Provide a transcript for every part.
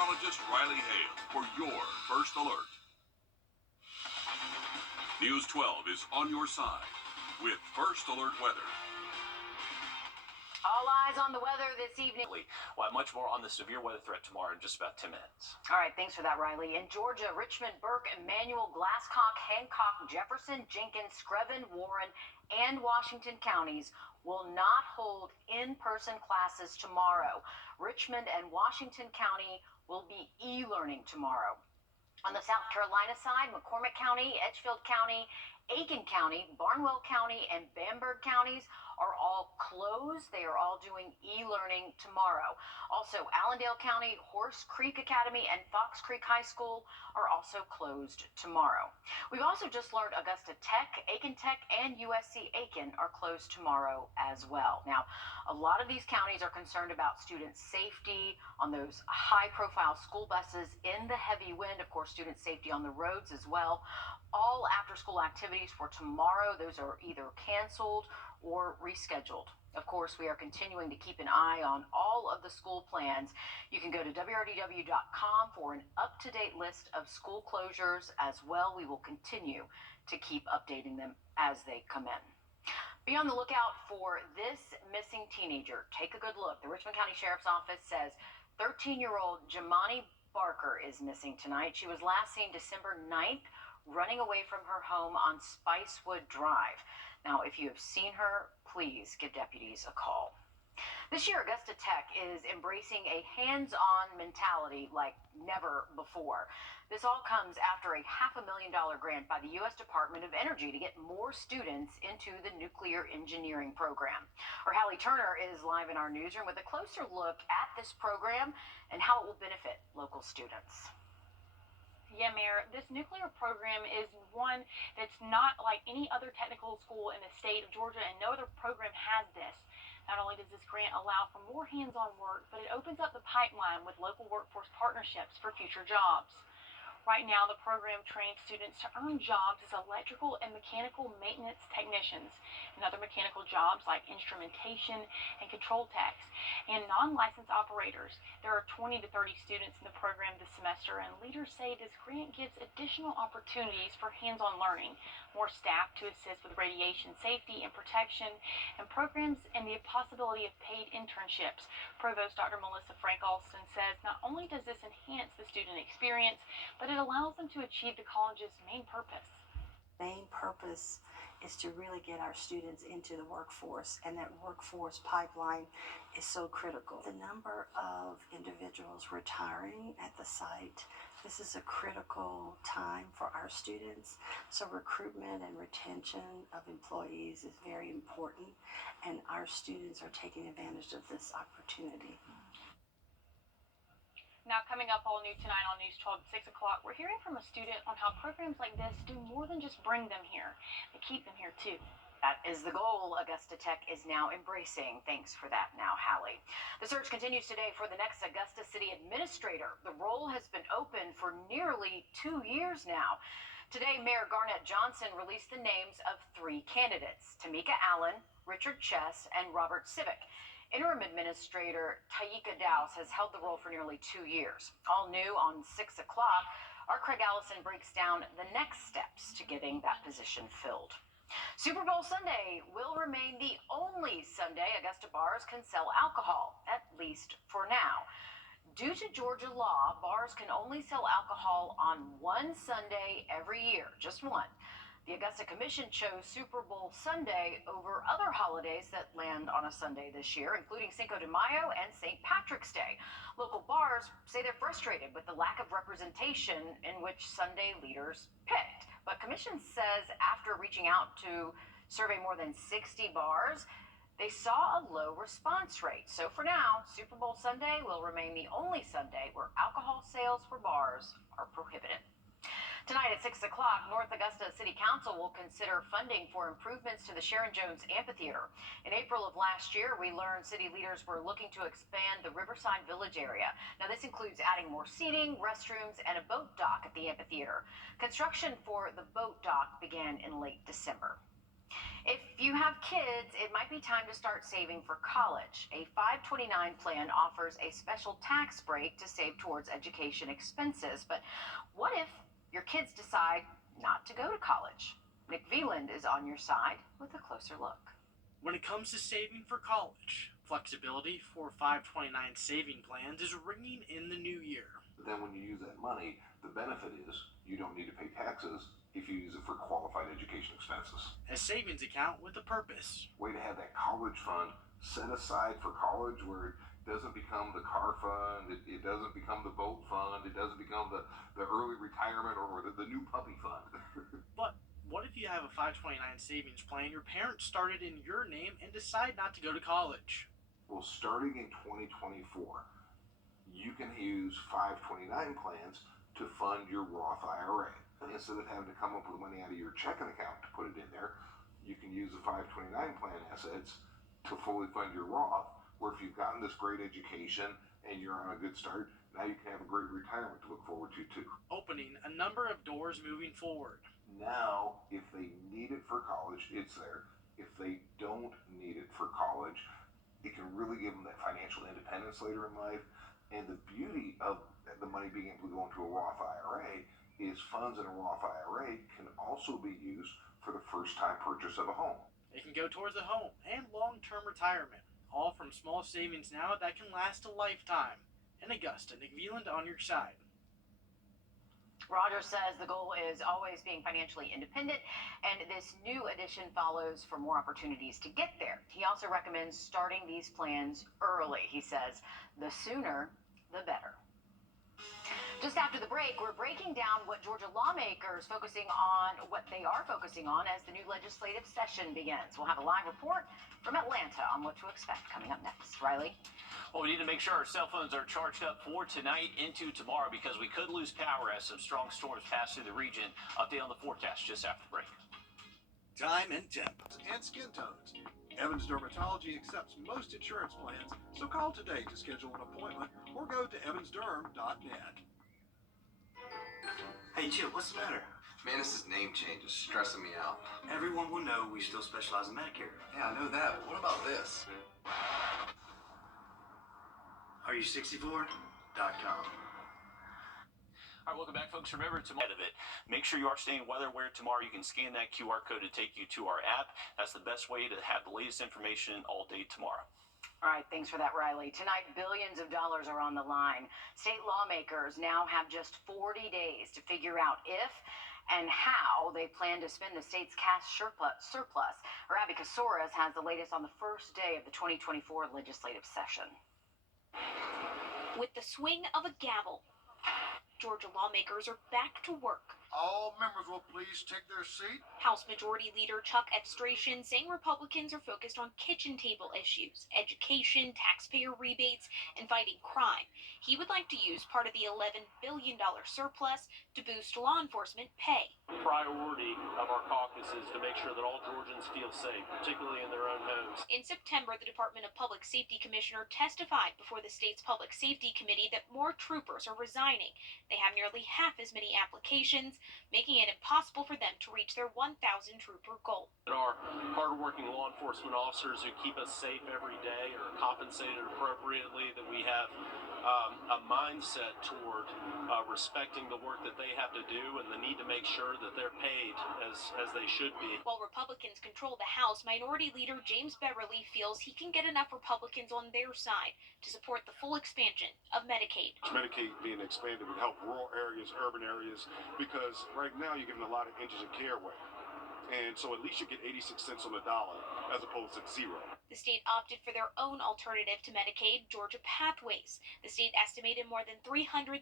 meteorologist Riley Hale for your first alert. News 12 is on your side with First Alert Weather. All eyes on the weather this evening. We'll have much more on the severe weather threat tomorrow in just about 10 minutes. All right, thanks for that, Riley. In Georgia, Richmond, Burke, Emmanuel, Glasscock, Hancock, Jefferson, Jenkins, Screven, Warren, and Washington counties will not hold in-person classes tomorrow. Richmond and Washington County will be e-learning tomorrow. On the South Carolina side, McCormick County, Edgefield County, Aiken County, Barnwell County, and Bamberg counties are all closed. They are all doing e-learning tomorrow. Also, Allendale County, Horse Creek Academy, and Fox Creek High School are also closed tomorrow. We've also just learned Augusta Tech, Aiken Tech, and USC Aiken are closed tomorrow as well. Now, a lot of these counties are concerned about student safety on those high-profile school buses in the heavy wind. Of course, student safety on the roads as well. All after-school activities for tomorrow, those are either canceled or rescheduled. Of course, we are continuing to keep an eye on all of the school plans. You can go to wrdw.com for an up-to-date list of school closures as well. We will continue to keep updating them as they come in. Be on the lookout for this missing teenager. Take a good look. The Richmond County Sheriff's Office says 13-year-old Jamani Barker is missing tonight. She was last seen December 9th running away from her home on Spicewood Drive. Now, if you have seen her, please give deputies a call. This year, Augusta Tech is embracing a hands-on mentality like never before. This all comes after a $500,000 grant by the U.S. Department of Energy to get more students into the nuclear engineering program. Our Hallie Turner is live in our newsroom with a closer look at this program and how it will benefit local students. Yeah, Mayor, this nuclear program is one that's not like any other technical school in the state of Georgia, and no other program has this. Not only does this grant allow for more hands-on work, but it opens up the pipeline with local workforce partnerships for future jobs. Right now, the program trains students to earn jobs as electrical and mechanical maintenance technicians and other mechanical jobs like instrumentation and control techs and non-licensed operators. There are 20 to 30 students in the program this semester, and leaders say this grant gives additional opportunities for hands-on learning, more staff to assist with radiation safety and protection, and programs and the possibility of paid internships. Provost Dr. Melissa Frank Alston says not only does this enhance the student experience, but it allows them to achieve the college's main purpose. Main purpose is to really get our students into the workforce, and that workforce pipeline is so critical. The number of individuals retiring at the site, this is a critical time for our students. So recruitment and retention of employees is very important, and our students are taking advantage of this opportunity. Now, coming up all new tonight on News 12 at 6 o'clock, we're hearing from a student on how programs like this do more than just bring them here. They keep them here, too. That is the goal Augusta Tech is now embracing. Thanks for that now, Hallie. The search continues today for the next Augusta City Administrator. The role has been open for nearly 2 years now. Today, Mayor Garnett Johnson released the names of 3 candidates: Tamika Allen, Richard Chess, and Robert Civic. Interim Administrator Taika Dowse has held the role for nearly 2 years. All new on 6 o'clock, our Craig Allison breaks down the next steps to getting that position filled. Super Bowl Sunday will remain the only Sunday Augusta bars can sell alcohol, at least for now. Due to Georgia law, bars can only sell alcohol on one Sunday every year, just one. The Augusta Commission chose Super Bowl Sunday over other holidays that land on a Sunday this year, including Cinco de Mayo and St. Patrick's Day. Local bars say they're frustrated with the lack of representation in which Sunday leaders picked. But Commission says after reaching out to survey more than 60 bars, they saw a low response rate. So for now, Super Bowl Sunday will remain the only Sunday where alcohol sales for bars are prohibited. Tonight at 6 o'clock, North Augusta City Council will consider funding for improvements to the Sharon Jones Amphitheater. In April of last year, we learned city leaders were looking to expand the Riverside Village area. Now, this includes adding more seating, restrooms, and a boat dock at the amphitheater. Construction for the boat dock began in late December. If you have kids, it might be time to start saving for college. A 529 plan offers a special tax break to save towards education expenses. But what if your kids decide not to go to college? Nick Veland is on your side with a closer look. When it comes to saving for college, flexibility for 529 saving plans is ringing in the new year. Then when you use that money, the benefit is you don't need to pay taxes if you use it for qualified education expenses. A savings account with a purpose. Way to have that college fund set aside for college where it doesn't become the car fund, it doesn't become the boat fund, it doesn't become the early retirement or the new puppy fund. But what if you have a 529 savings plan your parents started in your name and decide not to go to college? Well, starting in 2024, you can use 529 plans to fund your Roth IRA. Instead of having to come up with money out of your checking account to put it in there, you can use the 529 plan assets to fully fund your Roth, where if you've gotten this great education and you're on a good start, now you can have a great retirement to look forward to too. Opening a number of doors moving forward. Now, if they need it for college, it's there. If they don't need it for college, it can really give them that financial independence later in life. And the beauty of the money being able to go into a Roth IRA is funds in a Roth IRA can also be used for the first time purchase of a home. It can go towards a home and long-term retirement, all from small savings now that can last a lifetime. In Augusta, Nick Veland on your side. Roger says the goal is always being financially independent, and this new edition follows for more opportunities to get there. He also recommends starting these plans early. He says the sooner, the better. Just after the break, we're breaking down what Georgia lawmakers what they are focusing on as the new legislative session begins. We'll have a live report from Atlanta on what to expect coming up next. Riley? Well, we need to make sure our cell phones are charged up for tonight into tomorrow because we could lose power as some strong storms pass through the region. Update on the forecast just after the break. Time and temp. And skin tones. Evans Dermatology accepts most insurance plans, so call today to schedule an appointment or go to evansderm.net. Hey, Chip, what's the matter? Man, this name change is stressing me out. Everyone will know we still specialize in Medicare. Yeah, I know that, but what about this? Are you 64.com? All right, welcome back, folks. Remember, tomorrow of it, make sure you are staying weather aware tomorrow. You can scan that QR code to take you to our app. That's the best way to have the latest information all day tomorrow. All right, thanks for that, Riley. Tonight, billions of dollars are on the line. State lawmakers now have just 40 days to figure out if and how they plan to spend the state's cash surplus. Ravi Kasoras has the latest on the first day of the 2024 legislative session. With the swing of a gavel, Georgia lawmakers are back to work. All members will please take their seat. House Majority Leader Chuck Edstration saying Republicans are focused on kitchen table issues, education, taxpayer rebates, and fighting crime. He would like to use part of the $11 billion surplus to boost law enforcement pay. Priority of our caucus is to make sure that all Georgians feel safe, particularly in their own homes. In September, the Department of Public Safety Commissioner testified before the state's Public Safety Committee that more troopers are resigning. They have nearly half as many applications, making it impossible for them to reach their 1,000 trooper goal. Our hardworking law enforcement officers who keep us safe every day are compensated appropriately, that we have a mindset toward respecting the work that they have to do and the need to make sure that they're paid as they should be. While Republicans control the House, Minority Leader James Beverly feels he can get enough Republicans on their side to support the full expansion of Medicaid. Medicaid being expanded would help rural areas, urban areas, because right now you're giving a lot of inches of care away. And so at least you get 86 cents on the dollar as opposed to zero. The state opted for their own alternative to Medicaid, Georgia Pathways. The state estimated more than 300,000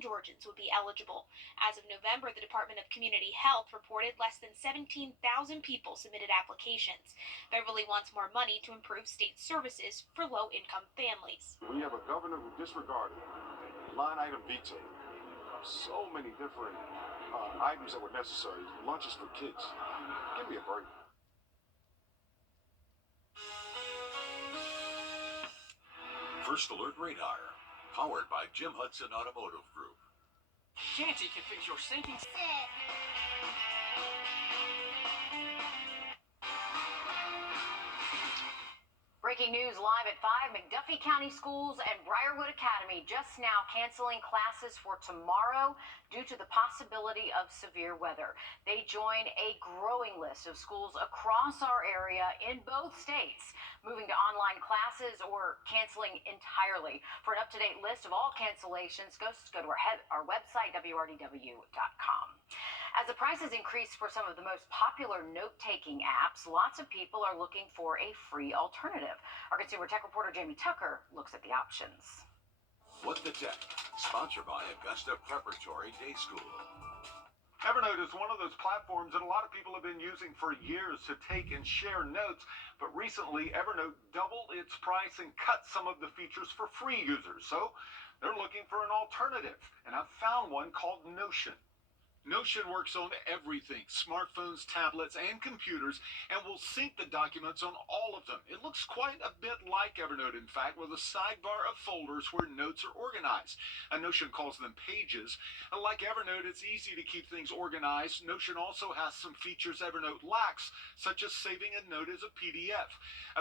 Georgians would be eligible. As of November, the Department of Community Health reported less than 17,000 people submitted applications. Beverly wants more money to improve state services for low-income families. When you have a governor who disregarded line item veto, so many different items that were necessary, lunches for kids. Give me a break. First Alert Radar, powered by Jim Hudson Automotive Group. Shanty can fix your sinking. Breaking news live at 5. McDuffie County Schools and Briarwood Academy just now canceling classes for tomorrow due to the possibility of severe weather. They join a growing list of schools across our area in both states, moving to online classes or canceling entirely. For an up-to-date list of all cancellations, go to our website, wrdw.com. As the prices increase for some of the most popular note-taking apps, lots of people are looking for a free alternative. Our consumer tech reporter Jamie Tucker looks at the options. What the Tech, sponsored by Augusta Preparatory Day School. Evernote is one of those platforms that a lot of people have been using for years to take and share notes, but recently Evernote doubled its price and cut some of the features for free users. So they're looking for an alternative, and I've found one called Notion. Notion works on everything, smartphones, tablets, and computers, and will sync the documents on all of them. It looks quite a bit like Evernote, in fact, with a sidebar of folders where notes are organized. Notion calls them pages. Like Evernote, it's easy to keep things organized. Notion also has some features Evernote lacks, such as saving a note as a PDF.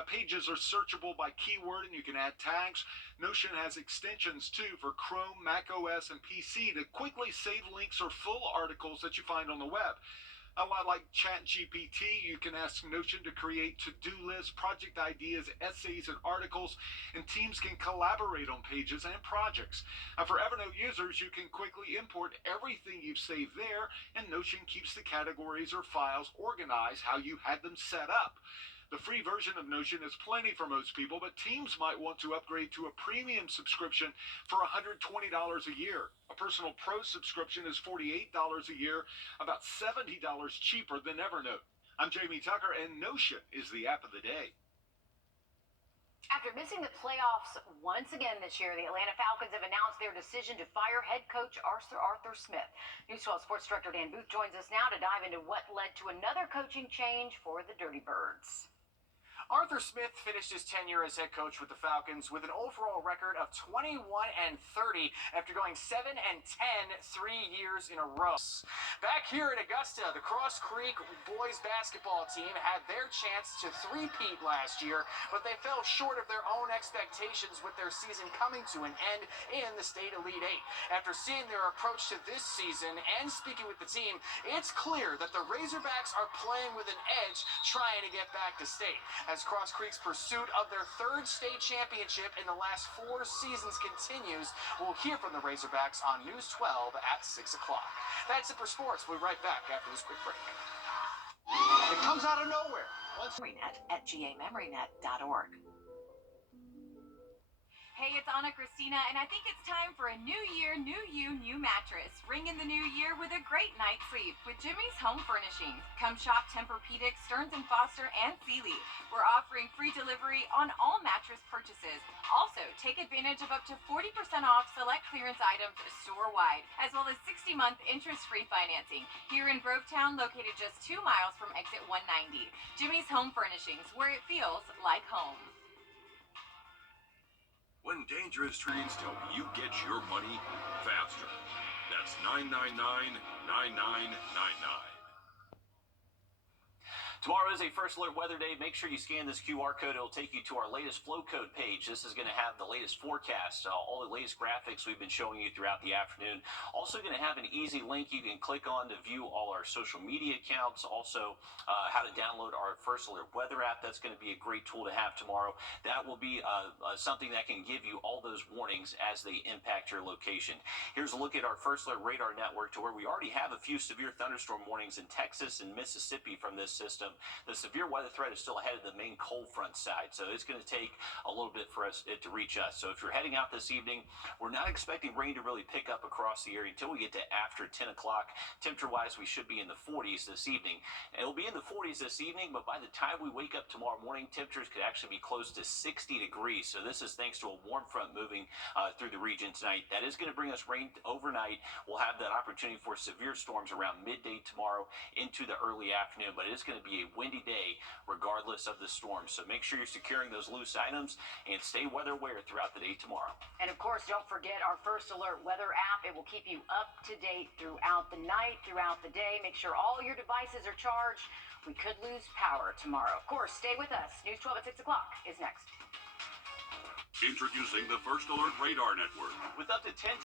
Pages are searchable by keyword, and you can add tags. Notion has extensions, too, for Chrome, Mac OS, and PC to quickly save links or full articles that you find on the web. A lot like ChatGPT, you can ask Notion to create to-do lists, project ideas, essays, and articles, and teams can collaborate on pages and projects. For Evernote users, you can quickly import everything you've saved there, and Notion keeps the categories or files organized how you had them set up. The free version of Notion is plenty for most people, but teams might want to upgrade to a premium subscription for $120 a year. A personal pro subscription is $48 a year, about $70 cheaper than Evernote. I'm Jamie Tucker, and Notion is the app of the day. After missing the playoffs once again this year, the Atlanta Falcons have announced their decision to fire head coach Arthur Smith. News 12 Sports Director Dan Booth joins us now to dive into what led to another coaching change for the Dirty Birds. Arthur Smith finished his tenure as head coach with the Falcons with an overall record of 21-30 after going 7-10 3 years in a row. Back here at Augusta, the Cross Creek boys basketball team had their chance to three-peat last year, but they fell short of their own expectations with their season coming to an end in the state Elite Eight. After seeing their approach to this season and speaking with the team, it's clear that the Razorbacks are playing with an edge trying to get back to state. As Cross Creek's pursuit of their third state championship in the last 4 seasons continues, we'll hear from the Razorbacks on News 12 at 6 o'clock. That's it for sports. We'll be right back after this quick break. It comes out of nowhere. MemoryNet at gamemorynet.org. Hey, it's Anna Christina, and I think it's time for a new year, new you, new mattress. Ring in the new year with a great night's sleep with Jimmy's Home Furnishings. Come shop Tempur-Pedic, Stearns & Foster, and Sealy. We're offering free delivery on all mattress purchases. Also, take advantage of up to 40% off select clearance items store-wide, as well as 60-month interest-free financing. Here in Grovetown, located just 2 miles from exit 190. Jimmy's Home Furnishings, where it feels like home. When dangerous trees help you get your money faster. That's 999-9999. Tomorrow is a First Alert Weather Day. Make sure you scan this QR code. It'll take you to our latest flow code page. This is going to have the latest forecast, all the latest graphics we've been showing you throughout the afternoon. Also going to have an easy link you can click on to view all our social media accounts. Also, how to download our First Alert Weather app. That's going to be a great tool to have tomorrow. That will be something that can give you all those warnings as they impact your location. Here's a look at our First Alert Radar Network, to where we already have a few severe thunderstorm warnings in Texas and Mississippi from this system. The severe weather threat is still ahead of the main cold front side, so it's going to take a little bit for it to reach us. So if you're heading out this evening, we're not expecting rain to really pick up across the area until we get to after 10 o'clock. Temperature-wise, we should be in the 40s this evening. It'll be in the 40s this evening, but by the time we wake up tomorrow morning, temperatures could actually be close to 60 degrees. So this is thanks to a warm front moving through the region tonight. That is going to bring us rain overnight. We'll have that opportunity for severe storms around midday tomorrow into the early afternoon, but it is going to be a a windy day regardless of the storm. So make sure you're securing those loose items and stay weather aware throughout the day tomorrow. And of course, don't forget our First Alert weather app. It will keep you up to date throughout the night, throughout the day. Make sure all your devices are charged. We could lose power tomorrow. Of course, stay with us. News 12 at 6 o'clock is next. Introducing the First Alert Radar Network. With up to 10